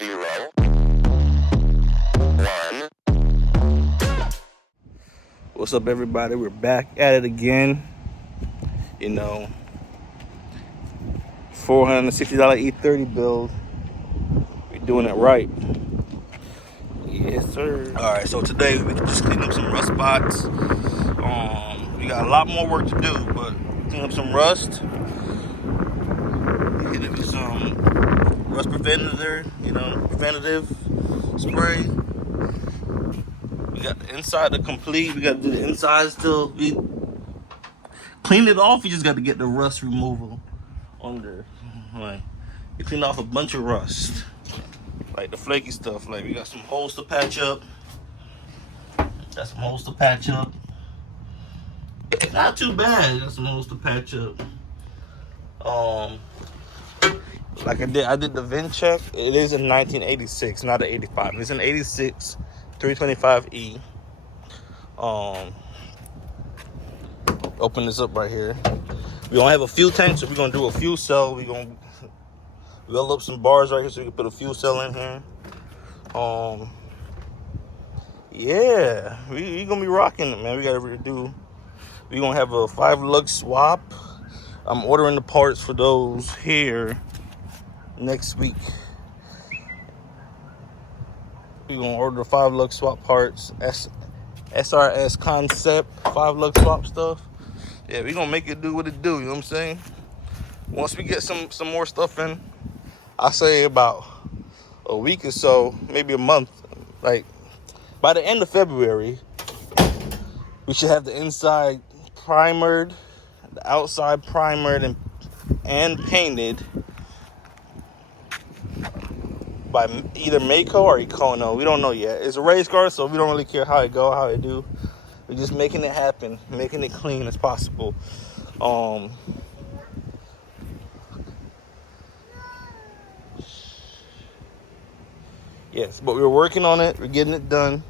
0, 1. What's up, everybody? We're back at it again. You know, $460 E30 build. We're doing it right. Yes, sir. All right, so today we can just clean up some rust spots. We got a lot more work to do, but clean up some rust. Hit it with some rust preventative spray. We got the inside to complete. We got to do the inside still. We clean it off. We just got to get the rust removal under. Like, we cleaned off a bunch of rust, like the flaky stuff. Like, we got some holes to patch up. Not too bad. Got some holes to patch up. Like I did the VIN check. It is in 1986, not an 85. It's an 86 325E. Open this up right here. We don't have a fuel tank, so we're gonna do a fuel cell. We're gonna weld up some bars right here so we can put a fuel cell in here. Yeah, we gonna be rocking it, man. We gotta redo. We're gonna have a 5-lug swap. I'm ordering the parts for those here next week. We're gonna order the 5-lug swap parts, SRS concept 5-lug swap stuff. Yeah, we're gonna make it do what it do, you know what I'm saying? Once we get some more stuff in, I say about a week or so, maybe a month, like by the end of February, we should have the inside primered, the outside primered and painted by either Mako or Econo. We don't know yet. It's a race car, so we don't really care how it go, how it do. We're just making it happen, making it clean as possible. Yes, but we're working on it. We're getting it done,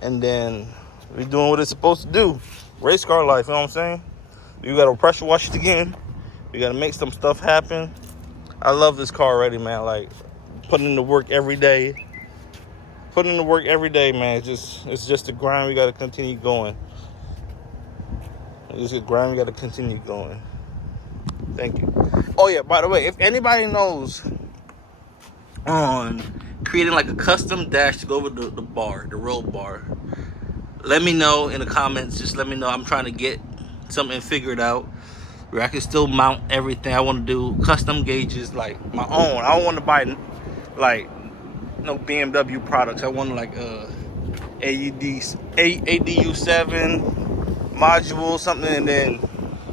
and then we're doing what it's supposed to do. Race car life, you know what I'm saying? We gotta pressure wash it again. We gotta make some stuff happen. I love this car already, man. Like, putting in the work every day. Man. It's just a grind. We gotta continue going. It's a grind. We gotta continue going. Thank you. Oh yeah, by the way, if anybody knows on creating like a custom dash to go with the bar, the roll bar, let me know in the comments. Just let me know. I'm trying to get something figured out where I can still mount everything. I want to do custom gauges, like my own. I don't want to buy like no BMW products. I want like ADU7 module, something, and then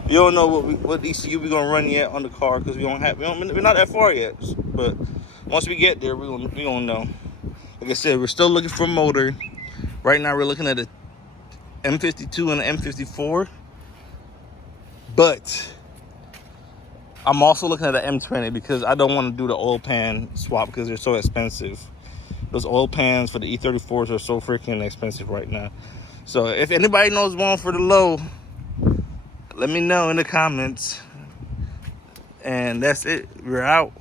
we don't know what ECU we're gonna run yet on the car because we're not that far yet. But once we get there, we're gonna know. Like I said, we're still looking for a motor. Right now, we're looking at a M52 and an M54. But I'm also looking at an M20 because I don't want to do the oil pan swap because they're so expensive. Those oil pans for the E34s are so freaking expensive right now. So if anybody knows one for the low, let me know in the comments. And that's it. We're out.